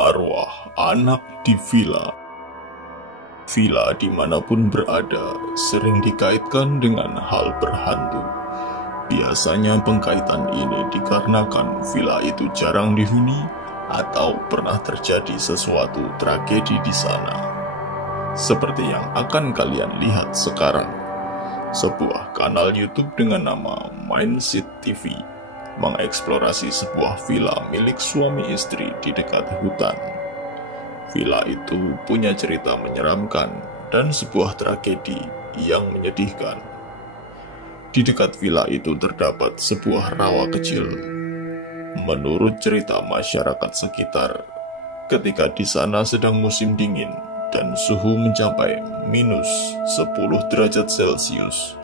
Arwah anak di villa. Villa dimanapun berada sering dikaitkan dengan hal berhantu. Biasanya pengkaitan ini dikarenakan villa itu jarang dihuni atau pernah terjadi sesuatu tragedi di sana. Seperti yang akan kalian lihat sekarang, sebuah kanal YouTube dengan nama Mindset TV mengeksplorasi sebuah villa milik suami istri di dekat hutan. Villa itu punya cerita menyeramkan dan sebuah tragedi yang menyedihkan. Di dekat villa itu terdapat sebuah rawa kecil. Menurut cerita masyarakat sekitar, ketika di sana sedang musim dingin dan suhu mencapai minus 10 derajat Celcius,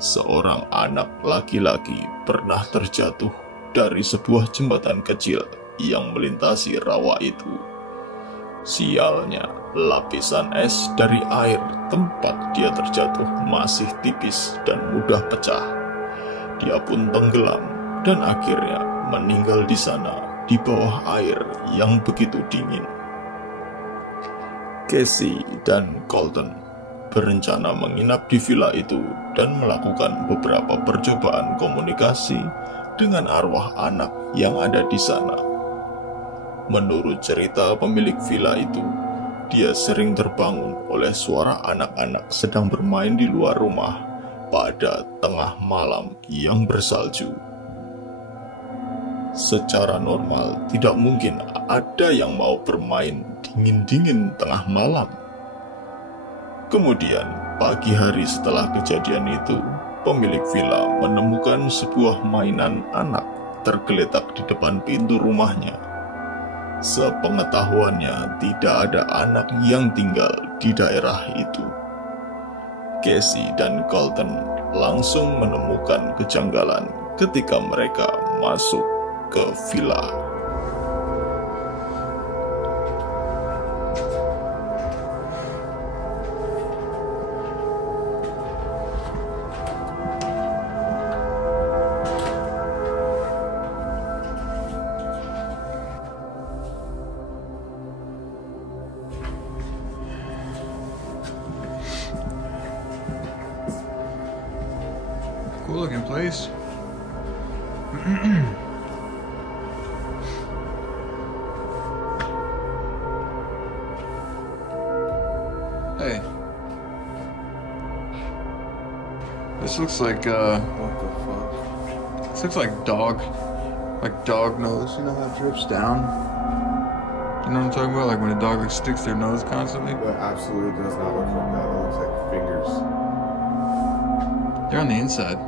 seorang anak laki-laki pernah terjatuh dari sebuah jembatan kecil yang melintasi rawa itu. Sialnya, lapisan es dari air tempat dia terjatuh masih tipis dan mudah pecah. Dia pun tenggelam dan akhirnya meninggal di sana di bawah air yang begitu dingin. Casey dan Colton berencana menginap di villa itu dan melakukan beberapa percobaan komunikasi dengan arwah anak yang ada di sana. Menurut cerita pemilik villa itu, dia sering terbangun oleh suara anak-anak sedang bermain di luar rumah pada tengah malam yang bersalju. Secara normal, tidak mungkin ada yang mau bermain dingin-dingin tengah malam. Kemudian, pagi hari setelah kejadian itu, pemilik villa menemukan sebuah mainan anak tergeletak di depan pintu rumahnya. Sepengetahuannya, tidak ada anak yang tinggal di daerah itu. Casey dan Colton langsung menemukan kejanggalan ketika mereka masuk ke villa. Cool looking place. Hey. This looks like What the fuck? this looks like dog nose. You know how it drips down? You know what I'm talking about? Like when a dog like sticks their nose constantly? That absolutely does not look like that. It looks like fingers. They're on the inside.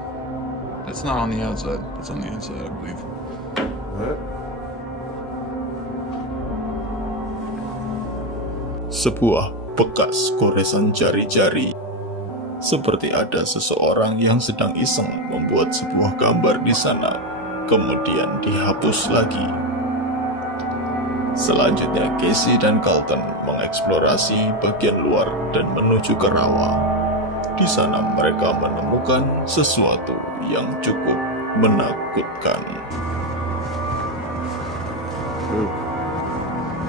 That's not on the outside. It's on the inside, I believe. What? Sebuah bekas goresan jari-jari, seperti ada seseorang yang sedang iseng membuat sebuah gambar di sana, kemudian dihapus lagi. Selanjutnya, Casey dan Colton mengeksplorasi bagian luar dan menuju ke rawa. Di sana mereka menemukan sesuatu yang cukup menakutkan.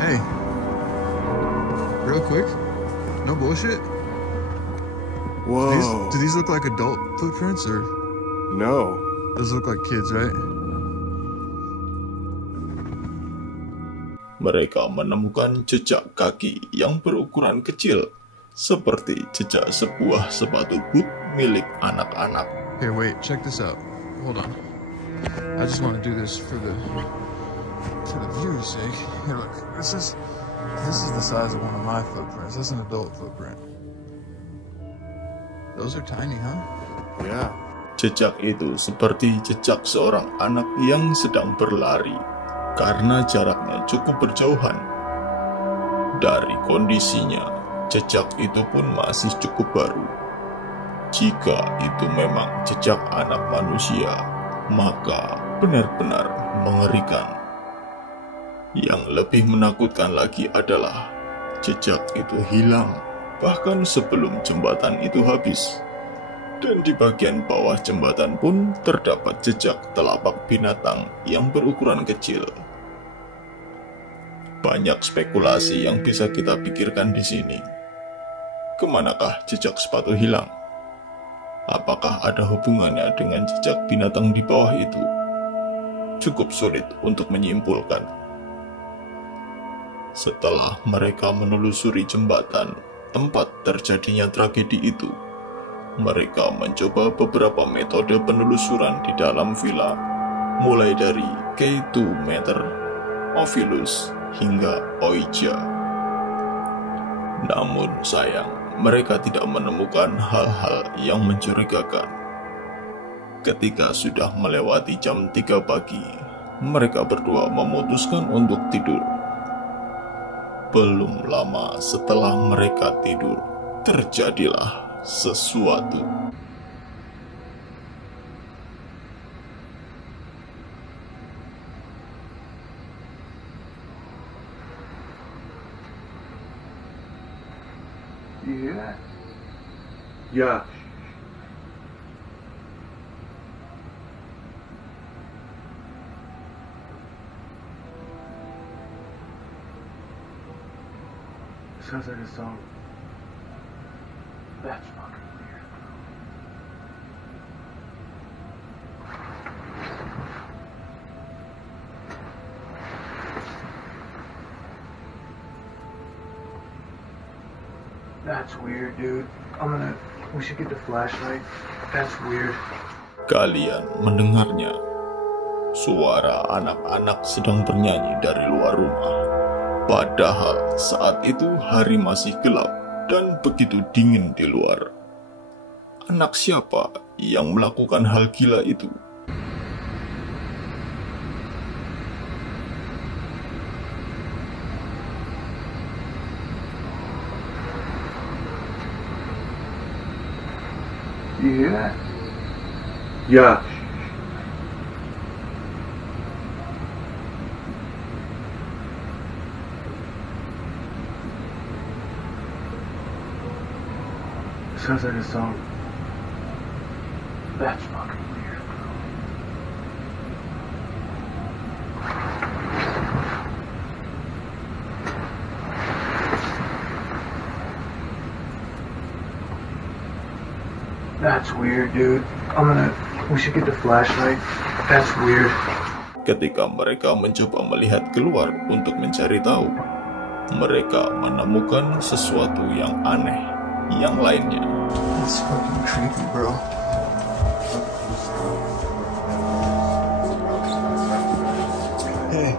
Hey. Real quick. No bullshit. Whoa. Do these look like adult footprints or No. those look like kids, right? Mereka menemukan jejak kaki yang berukuran kecil, seperti jejak sebuah sepatu boot milik anak-anak. Here, wait, check this out. Hold on. I just want to do this for the view's sake. Here, look. This is the size of one of my footprints. That's an adult footprint. Those are tiny, huh? Yeah. Jejak itu seperti jejak seorang anak yang sedang berlari, karena jaraknya cukup berjauhan. Dari kondisinya, jejak itu pun masih cukup baru. Jika itu memang jejak anak manusia, maka benar-benar mengerikan. Yang lebih menakutkan lagi adalah jejak itu hilang bahkan sebelum jembatan itu habis. Dan di bagian bawah jembatan pun terdapat jejak telapak binatang yang berukuran kecil. Banyak spekulasi yang bisa kita pikirkan di sini. Kemanakah jejak sepatu hilang? Apakah ada hubungannya dengan jejak binatang di bawah itu? Cukup sulit untuk menyimpulkan. Setelah mereka menelusuri jembatan tempat terjadinya tragedi itu, mereka mencoba beberapa metode penelusuran di dalam villa, mulai dari K2 meter, Ovilus, hingga Oija. Namun sayang, mereka tidak menemukan hal-hal yang mencurigakan. Ketika sudah melewati jam 3 pagi, mereka berdua memutuskan untuk tidur. Belum lama setelah mereka tidur, terjadilah sesuatu. You hear that? Yeah. Sounds like a song. That's fucking weird, bro. That's weird, dude. We should get the flashlight. That's weird. Kalian mendengarnya. Suara anak-anak sedang bernyanyi dari luar rumah. Padahal saat itu hari masih gelap dan begitu dingin di luar. Anak siapa yang melakukan hal gila itu? You hear that? Yeah. Sounds like a song. That's fucking weird, bro. That's weird, dude. We should get the flashlight. That's weird. Ketika mereka mencoba melihat keluar untuk mencari tahu, mereka menemukan sesuatu yang aneh yang lainnya. That's fucking creepy, bro. Hey,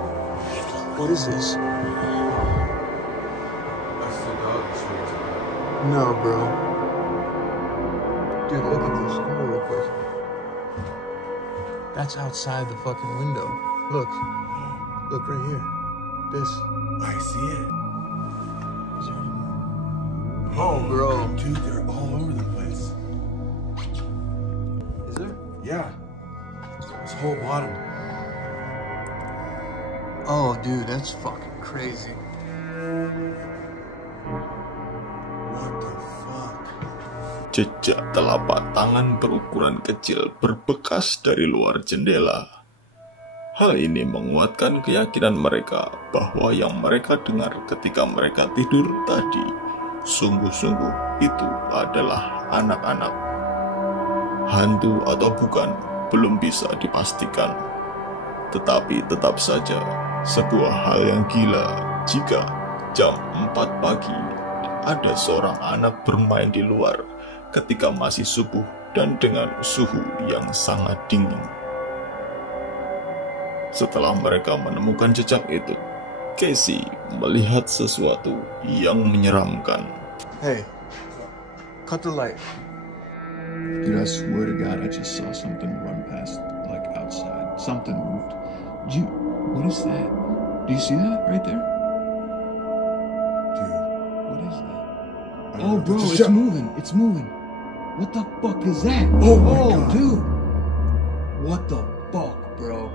what is this? No, bro. Dude, look at this. Come here real quick. That's outside the fucking window. Look. Look right here. This. I see it. Is there any more? Oh, bro. Dude, they're all over the place. Is there? Yeah. This whole bottom. Oh, dude, that's fucking crazy. What the fuck? Jejak telapak tangan berukuran kecil berbekas dari luar jendela. Hal ini menguatkan keyakinan mereka bahwa yang mereka dengar ketika mereka tidur tadi sungguh-sungguh itu adalah anak-anak. Hantu atau bukan belum bisa dipastikan. Tetapi tetap saja sebuah hal yang gila jika jam 4 pagi ada seorang anak bermain di luar ketika masih subuh dan dengan suhu yang sangat dingin. Setelah mereka menemukan jejak itu, Casey melihat sesuatu yang menyeramkan. Hey, cut the light. Dude, I swear to God, I just saw something run past, like, outside. Something moved. What is that? Do you see that right there? Dude. What is that? I don't Oh, know. bro, Just it's shut- moving. It's moving. What the fuck is that? Oh my God. Dude. What the fuck, bro?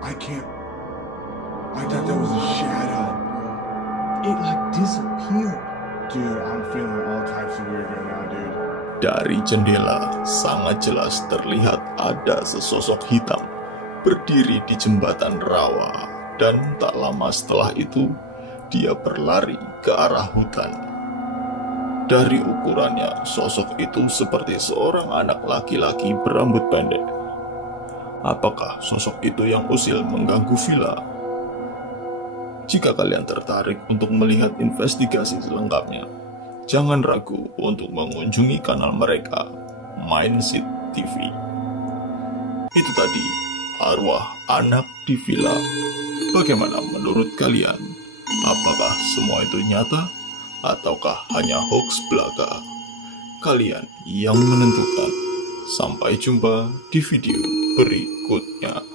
I can't. I thought that was a shadow. It like disappeared. Dude, I'm feeling all types of weird right now, dude. Dari jendela sangat jelas terlihat ada sesosok hitam berdiri di jembatan rawa. Dan tak lama setelah itu, dia berlari ke arah hutan. Dari ukurannya, sosok itu seperti seorang anak laki-laki berambut pendek. Apakah sosok itu yang usil mengganggu villa? Jika kalian tertarik untuk melihat investigasi selengkapnya, jangan ragu untuk mengunjungi kanal mereka, Mindset TV. Itu tadi, arwah anak di villa. Bagaimana menurut kalian? Apakah semua itu nyata? Ataukah hanya hoax belaka? Kalian yang menentukan. Sampai jumpa di video berikutnya.